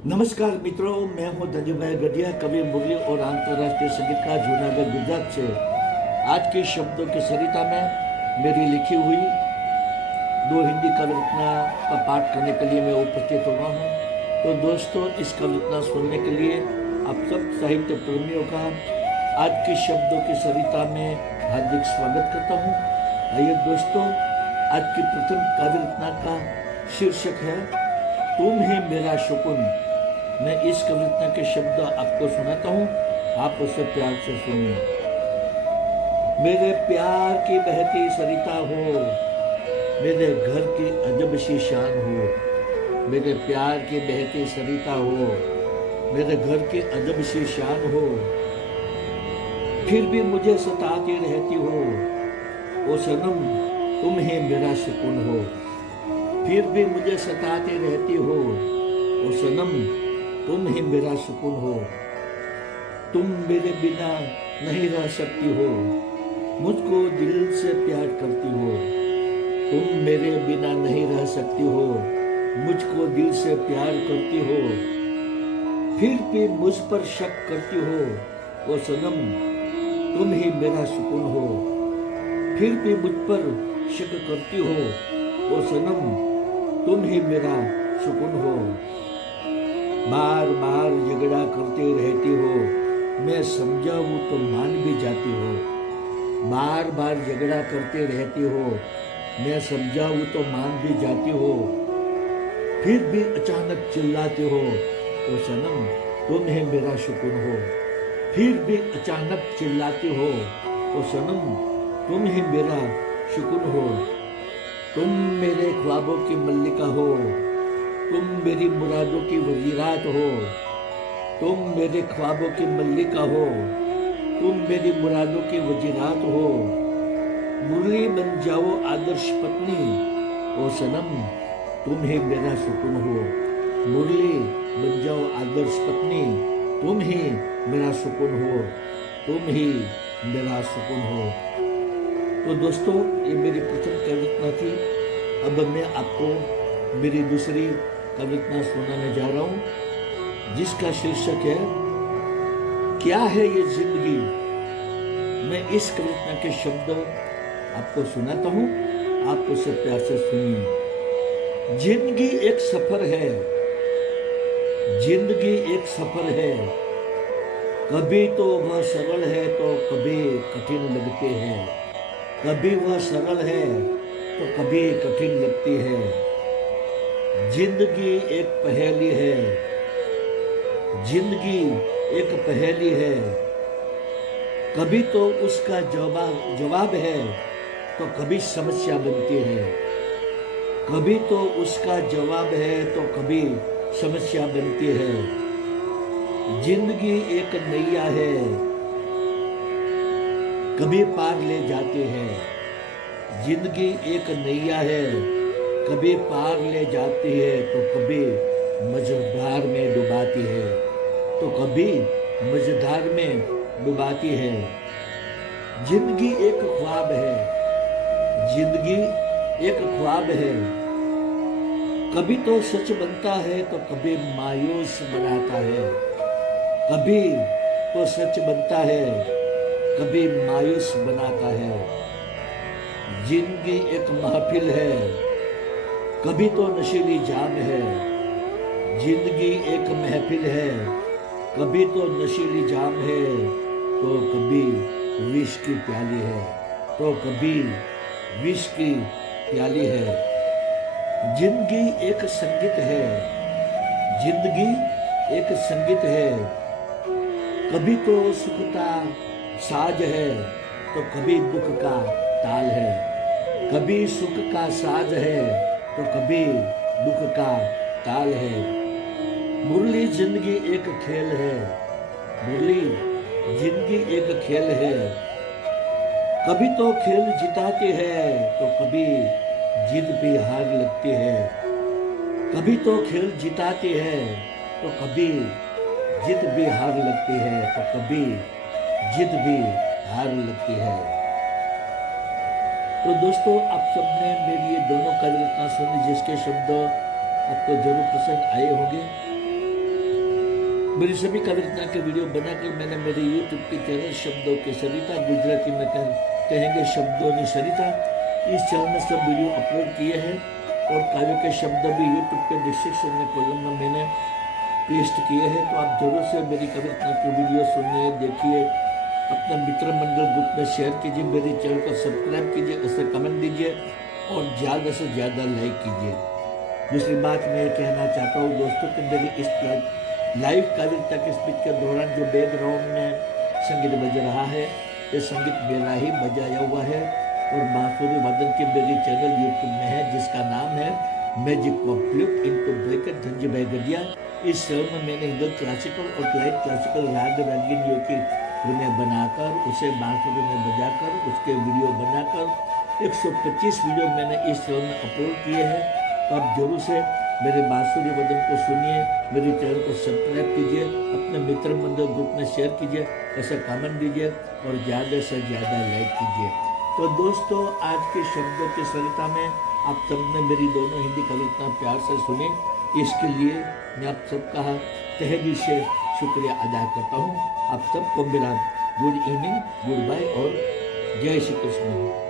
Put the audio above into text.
नमस्कार मित्रों, मैं हूं धनजीभाई गढ़िया, कवि मुरली और अंतर्राष्ट्रीय संगीतकार जूनागढ़ गुजरात से। आज के शब्दों की सरिता में मेरी लिखी हुई दो हिंदी कवि रचना का पाठ करने के लिए मैं उपस्थित हुआ हूं। तो दोस्तों, इस कवि रचना सुनने के लिए आप सब साहित्य प्रेमियों का आज के शब्दों की सरिता में हार्दिक स्वागत करता हूं। आइए दोस्तों, आज की प्रथम काव्य रचना का शीर्षक है तुम ही मेरा सुकून। मैं इस कविता के शब्द आपको सुनाता हूँ, आप उसे प्यार से सुनिए। मेरे प्यार की बहती सरिता हो, मेरे घर की अजब सी शान हो। मेरे प्यार की बहती सरिता हो, मेरे घर की अजब सी शान हो। फिर भी मुझे सताती रहती हो, ओ सनम तुम ही मेरा सुकून हो। फिर भी मुझे सताती रहती हो, ओ सनम तुम ही मेरा सुकून हो। तुम मेरे बिना नहीं रह सकती हो, मुझको दिल से प्यार करती हो। तुम मेरे बिना नहीं रह सकती हो, मुझको दिल से प्यार करती हो। फिर भी मुझ पर शक करती हो, ओ सनम तुम ही मेरा सुकून हो। फिर भी मुझ पर शक करती हो, ओ सनम तुम ही मेरा सुकून हो। बार बार झगड़ा करते रहती हो, मैं समझाऊं तो मान भी जाती हो। बार बार झगड़ा करते रहती हो, मैं समझाऊं तो मान भी जाती हो। फिर भी अचानक चिल्लाती हो, ओ सनम तुम ही मेरा सुकून हो। फिर भी अचानक चिल्लाती हो, ओ सनम तुम ही मेरा सुकून हो। तुम मेरे ख्वाबों की मल्लिका हो, तुम मेरी मुरादों की वजीरात हो। तुम मेरे ख्वाबों की मल्लिका हो, तुम मेरी मुरादों की वजीरात हो। मुरली बन जाओ आदर्श पत्नी, ओ सनम तुम ही मेरा सुकून हो। मुरली बन जाओ आदर्श पत्नी, तुम ही मेरा सुकून हो। तुम ही मेरा सुकून हो। तो दोस्तों, ये मेरी प्रथम कविता थी। अब मैं आपको मेरी दूसरी कविता सुनाने जा रहा हूं, जिसका शीर्षक है क्या है ये जिंदगी। मैं इस कविता के शब्द आपको सुनाता हूं, आप उसे प्यार से सुनिए। जिंदगी एक सफर है, जिंदगी एक सफर है। कभी तो वह सरल है तो कभी कठिन लगते हैं। कभी वह सरल है तो कभी कठिन लगती है। जिंदगी एक पहेली है, जिंदगी एक पहेली है। कभी तो उसका जवाब है तो कभी समस्या बनती है। कभी तो उसका जवाब है तो कभी समस्या बनती है। जिंदगी एक नैया है, कभी पार ले जाती है। जिंदगी एक नैया है, कभी पार ले जाती है तो कभी मझधार में डुबाती है, तो कभी मझधार में डुबाती है। जिंदगी एक ख्वाब है, जिंदगी एक ख्वाब है। कभी तो सच बनता है तो कभी मायूस बनाता है। कभी तो सच बनता है, कभी मायूस बनाता है। जिंदगी एक महफिल है, कभी तो नशीली जाम है। जिंदगी एक महफिल है, कभी तो नशीली जाम है, तो कभी विष की प्याली है, तो कभी विष की प्याली है। जिंदगी एक संगीत है, जिंदगी एक संगीत है। कभी तो सुख का साज है तो कभी दुख का ताल है। कभी सुख का साज है तो कभी दुख का ताल है। मुरली जिंदगी एक खेल है, मुरली जिंदगी एक खेल है। कभी तो खेल जिताते हैं तो कभी जीत भी हार लगती है। कभी तो खेल जिताते हैं तो कभी जीत भी हार लगती है, तो कभी जीत भी हार लगती है। तो दोस्तों, आप सबने मेरी ये दोनों कविता सुनी, जिसके शब्द आपको जरूर पसंद आए होंगे। मेरी सभी कविता के वीडियो बनाकर मैंने मेरे यूट्यूब के चैनल शब्दों के सरिता, गुजराती में कहेंगे शब्दों ने सरिता, इस चैनल में सब वीडियो अपलोड किए हैं और काव्य के शब्द भी यूट्यूब के डिस्क्रिप्शन में कॉलम में मैंने पेस्ट किए हैं। तो आप जरूर से मेरी कविता की वीडियो सुनिए, देखिए, अपने मित्र मंडल ग्रुप में शेयर कीजिए, मेरे चैनल को सब्सक्राइब कीजिए, ऐसे कमेंट दीजिए और ज़्यादा से ज़्यादा लाइक कीजिए। दूसरी बात मैं कहना चाहता हूँ दोस्तों कि मेरी इस लाइव कविता के स्पीच के दौरान जो बैकग्राउंड में संगीत बज रहा है, ये संगीत मेरा ही बजाया हुआ है और बांसुरी वादन की मेरी चैनल यूट्यूब में है जिसका नाम है magic complete into bracket Dhanji भाई गढ़िया। इस चैनल में मैंने इंडो क्लासिकल और लाइट क्लासिकल राग रागिनियों की धुनें बनाकर उसे बांसुरी में बजाकर उसके वीडियो बनाकर 125 वीडियो मैंने इस चैनल में अपलोड किए हैं। तो आप जरूर से मेरे बांसुरी वादन को सुनिए, मेरे चैनल को सब्सक्राइब कीजिए, अपने मित्र मंडल ग्रुप में शेयर कीजिए, ऐसे कमेंट दीजिए और ज़्यादा से ज़्यादा लाइक कीजिए। तो दोस्तों, आज के शब्दों की सरिता में आप सबने मेरी दोनों हिंदी कविता प्यार से सुनी, इसके लिए मैं आप सबका तहे दिल से शुक्रिया अदा करता हूँ। आप सबको मेरा गुड इवनिंग, गुड बाय और जय श्री कृष्ण।